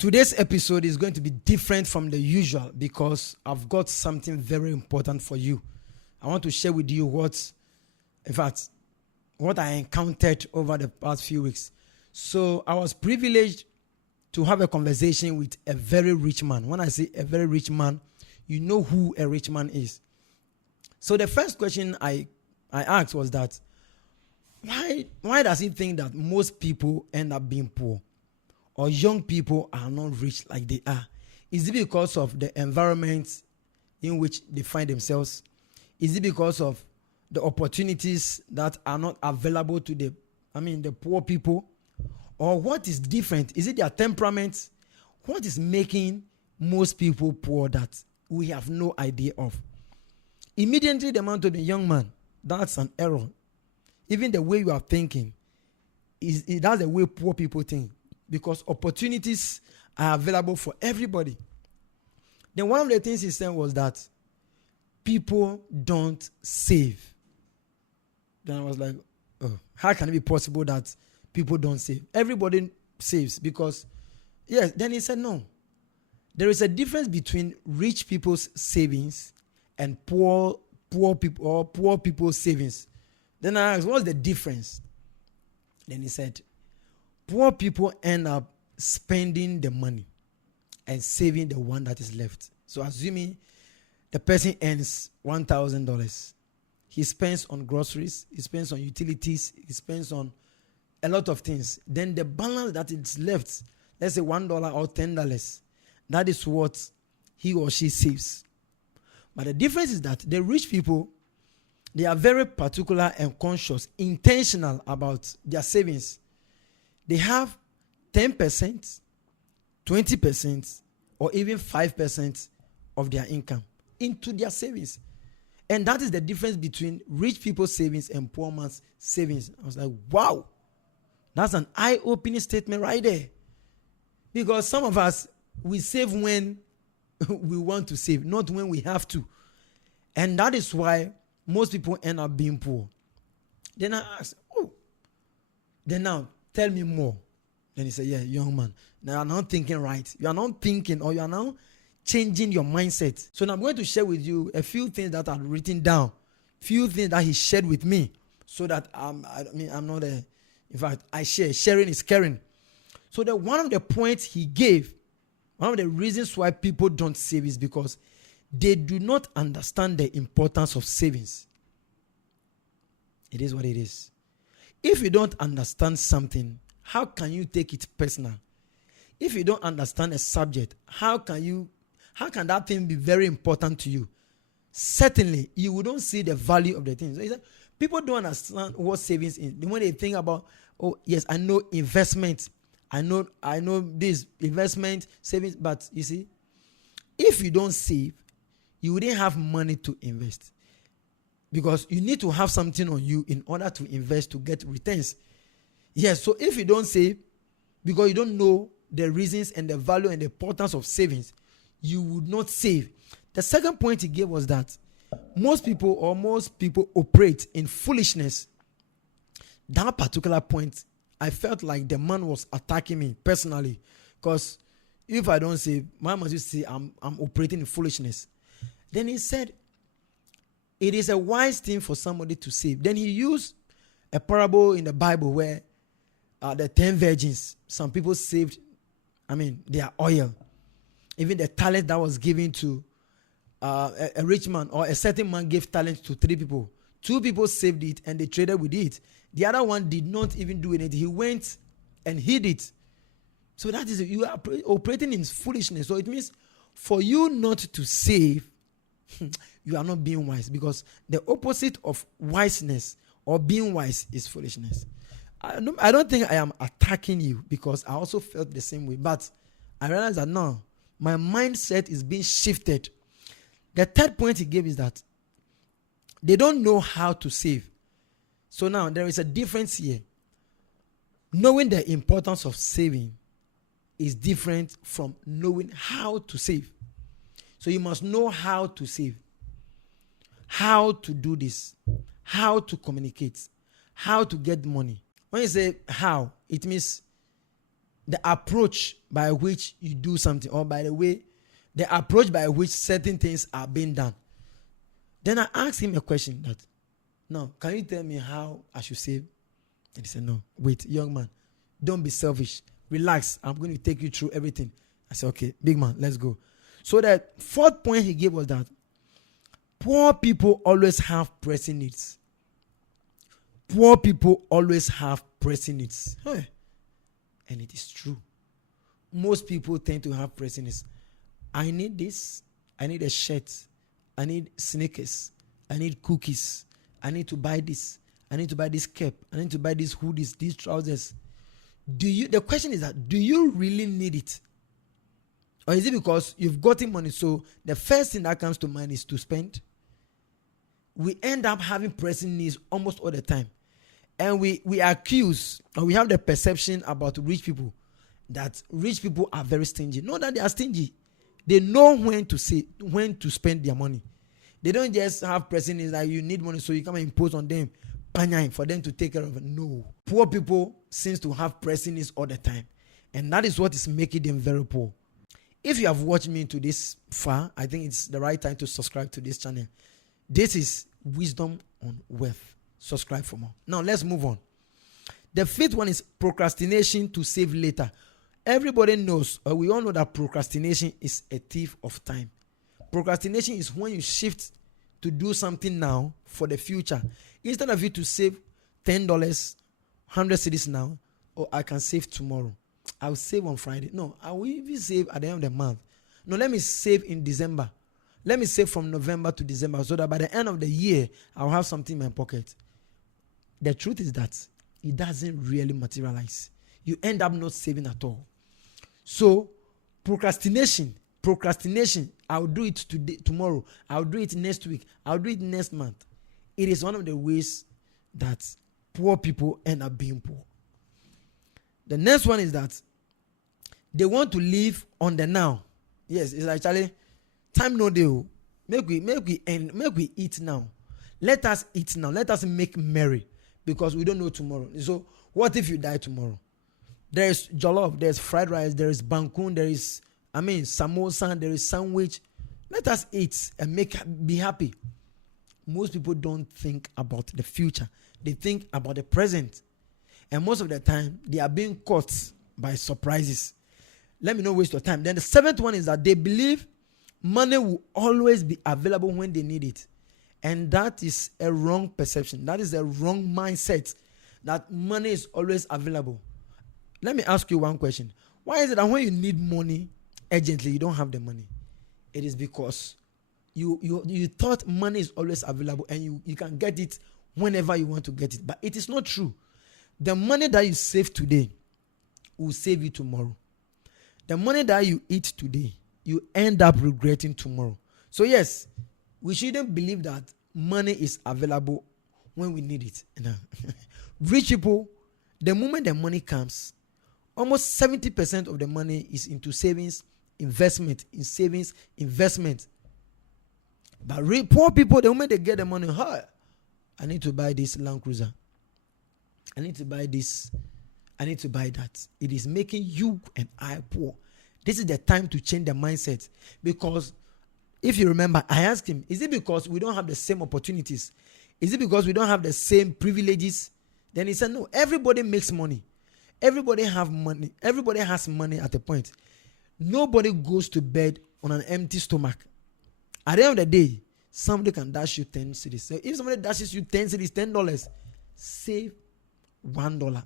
Today's episode is going to be different from the usual because I've got something very important for you. I want to share with you what I encountered over the past few weeks. So I was privileged to have a conversation with a very rich man. When I say a very rich man, you know who a rich man is. So the first question I asked was that, why does he think that most people end up being poor? Or young people are not rich like they are? Is it because of the environment in which they find themselves? Is it because of the opportunities that are not available to the poor people? Or what is different? Is it their temperament? What is making most people poor that we have no idea of? Immediately the man told the young man, that's an error. Even the way you are thinking, that's the way poor people think. Because opportunities are available for everybody. Then one of the things he said was that people don't save. Then I was like, oh, how can it be possible that people don't save? Everybody saves because, yes. Then he said, no. There is a difference between rich people's savings and poor people's savings. Then I asked, what's the difference? Then he said, poor people end up spending the money and saving the one that is left. So assuming the person earns $1,000, he spends on groceries, he spends on utilities, he spends on a lot of things. Then the balance that is left, let's say $1 or $10, that is what he or she saves. But the difference is that the rich people, they are very particular and conscious, intentional about their savings. They have 10%, 20%, or even 5% of their income into their savings. And that is the difference between rich people's savings and poor man's savings. I was like, wow, that's an eye-opening statement right there. Because some of us, we save when we want to save, not when we have to. And that is why most people end up being poor. Then I asked, then now, tell me more. Then he said, yeah, young man, now you're not thinking right. You are not thinking, or you are now changing your mindset. So now I'm going to share with you a few things that are written down, few things that he shared with me, so that I'm not in fact, I share. Sharing is caring. So one of the points he gave, one of the reasons why people don't save is because they do not understand the importance of savings. It is what it is. If you don't understand something, how can you take it personal? If you don't understand a subject, how can that thing be very important to you? Certainly, you wouldn't see the value of the thing. So people don't understand what savings is. When they think about, oh yes, I know investment, I know this investment, savings, but you see, if you don't save, you wouldn't have money to invest. Because you need to have something on you in order to invest to get returns. Yes, so if you don't save, because you don't know the reasons and the value and the importance of savings, you would not save. The second point he gave was that most people operate in foolishness. That particular point, I felt like the man was attacking me personally. Because if I don't save, my must say I'm operating in foolishness. Then he said, it is a wise thing for somebody to save. Then he used a parable in the Bible where the 10 virgins, some people saved, their oil. Even the talent that was given to a rich man, or a certain man gave talent to 3 people. 2 people saved it and they traded with it. The other one did not even do anything. He went and hid it. So that is, you are operating in foolishness. So it means for you not to save, you are not being wise, because the opposite of wiseness or being wise is foolishness. I don't think I am attacking you, because I also felt the same way, but I realized that no, my mindset is being shifted. The third point he gave is that they don't know how to save. So now there is a difference here. Knowing the importance of saving is different from knowing how to save. So you must know how to save, how to do this, how to communicate, how to get money. When you say how, it means the approach by which you do something, or by the way, the approach by which certain things are being done. Then I asked him a question that, now, can you tell me how I should save? And he said, no, wait, young man, don't be selfish. Relax, I'm going to take you through everything. I said, okay, big man, let's go. So the fourth point he gave was that poor people always have pressing needs. Poor people always have pressing needs. Hey. And it is true. Most people tend to have pressing needs. I need this. I need a shirt. I need sneakers. I need cookies. I need to buy this. I need to buy this cap. I need to buy these hoodies, these trousers. The question is that, do you really need it? Or is it because you've gotten money, so the first thing that comes to mind is to spend? We end up having pressing needs almost all the time. And we accuse, or we have the perception about rich people, that rich people are very stingy. Not that they are stingy. They know when to spend their money. They don't just have pressing needs that you need money, so you come and impose on them for them to take care of it. No. Poor people seems to have pressing needs all the time. And that is what is making them very poor. If you have watched me to this far, I think it's the right time to subscribe to this channel. This is Wisdom on Wealth. Subscribe for more. Now let's move on. The fifth one is procrastination to save later. Everybody knows, or we all know, that procrastination is a thief of time. Procrastination is when you shift to do something now for the future. Instead of you to save $10, 100 cedis now, or I can save tomorrow. I'll save on Friday. No, I will even save at the end of the month. No, let me save in December. Let me save from November to December, so that by the end of the year, I'll have something in my pocket. The truth is that it doesn't really materialize. You end up not saving at all. So, procrastination, I'll do it today, tomorrow. I'll do it next week. I'll do it next month. It is one of the ways that poor people end up being poor. The next one is that they want to live on the now. Yes, it's actually time no deal. Make we eat now. Let us eat now. Let us make merry, because we don't know tomorrow. So what if you die tomorrow? There is jollof, there is fried rice, there is bangkun, there is samosa, there is sandwich. Let us eat and be happy. Most people don't think about the future. They think about the present. And most of the time, they are being caught by surprises. Let me not waste your time. Then the seventh one is that they believe money will always be available when they need it. And that is a wrong perception. That is a wrong mindset, that money is always available. Let me ask you one question. Why is it that when you need money urgently, you don't have the money? It is because you thought money is always available and you can get it whenever you want to get it. But it is not true. The money that you save today will save you tomorrow. The money that you eat today, you end up regretting tomorrow. So yes, we shouldn't believe that money is available when we need it. Rich people, the moment the money comes, almost 70% of the money is into savings, investment. But poor people, the moment they get the money, I need to buy this Land Cruiser. I need to buy this. I need to buy that. It is making you and I poor. This is the time to change the mindset. Because if you remember, I asked him, is it because we don't have the same opportunities? Is it because we don't have the same privileges? Then he said, no, everybody makes money. Everybody have money. Everybody has money at a point. Nobody goes to bed on an empty stomach. At the end of the day, somebody can dash you 10 cedis. So if somebody dashes you 10 cedis, $10, save $1.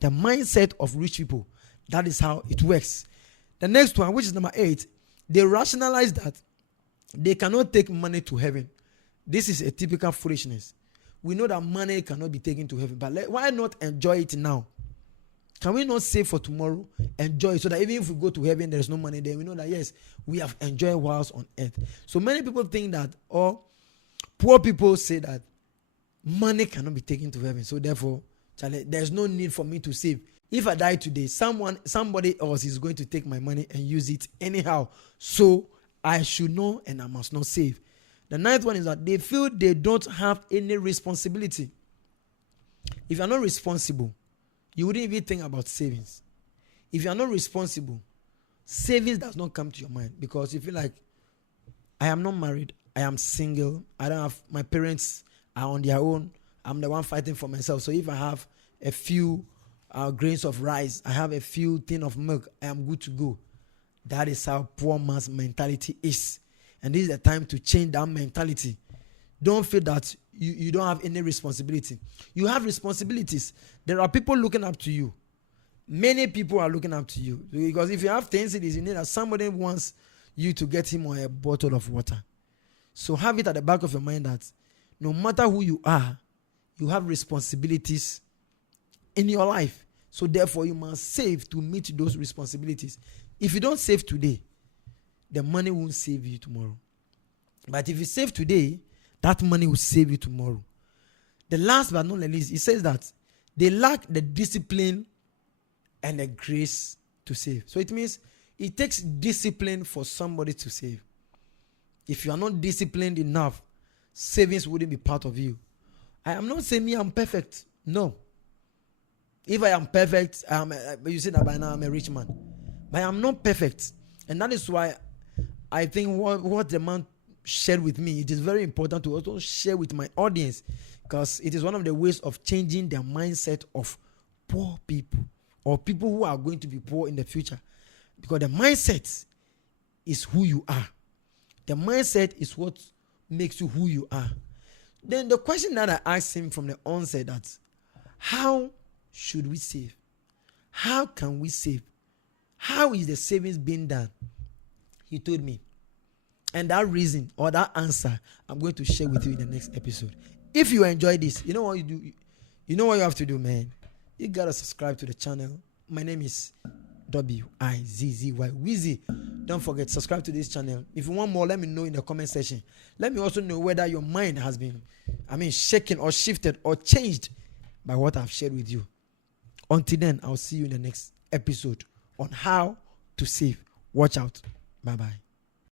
The mindset of rich people, that is how it works. The next one, which is number 8, they rationalize that they cannot take money to heaven. This is a typical foolishness. We know that money cannot be taken to heaven, but why not enjoy it now? Can we not save for tomorrow, enjoy it, so that even if we go to heaven, there is no money there, we know that yes, we have enjoyed whilst on earth. So many people think that, or poor people say that money cannot be taken to heaven, so therefore, there's no need for me to save. If I die today, somebody else is going to take my money and use it anyhow. So I should know and I must not save. The ninth one is that they feel they don't have any responsibility. If you're not responsible, you wouldn't even think about savings. If you are not responsible, savings does not come to your mind, because you feel like, I am not married, I am single, I don't have, my parents are on their own, I'm the one fighting for myself. So if I have a few grains of rice, I have a few tin of milk, I am good to go. That is how poor man's mentality is. And this is the time to change that mentality. Don't feel that you don't have any responsibility. You have responsibilities. There are people looking up to you. Many people are looking up to you. Because if you have 10 cedis, you need that somebody wants you to get him or a bottle of water. So have it at the back of your mind that no matter who you are, you have responsibilities in your life. So therefore, you must save to meet those responsibilities. If you don't save today, the money won't save you tomorrow. But if you save today, that money will save you tomorrow. The last but not the least, it says that they lack the discipline and the grace to save. So it means it takes discipline for somebody to save. If you are not disciplined enough, savings wouldn't be part of you. I am not saying I'm perfect. No. If I am perfect, you say that by now I'm a rich man. But I am not perfect. And that is why I think what the man shared with me, it is very important to also share with my audience, because it is one of the ways of changing the mindset of poor people or people who are going to be poor in the future. Because the mindset is who you are. The mindset is what makes you who you are. Then the question that I asked him from the onset, that how should we save? How can we save? How is the savings being done? He told me. And that reason or that answer, I'm going to share with you in the next episode. If you enjoy this, you know what you do? You know what you have to do, man. You gotta subscribe to the channel. My name is Wizzy. Wizzy. Don't forget, subscribe to this channel. If you want more, let me know in the comment section. Let me also know whether your mind has been, shaken or shifted or changed by what I've shared with you. Until then, I'll see you in the next episode on how to save. Watch out. Bye-bye.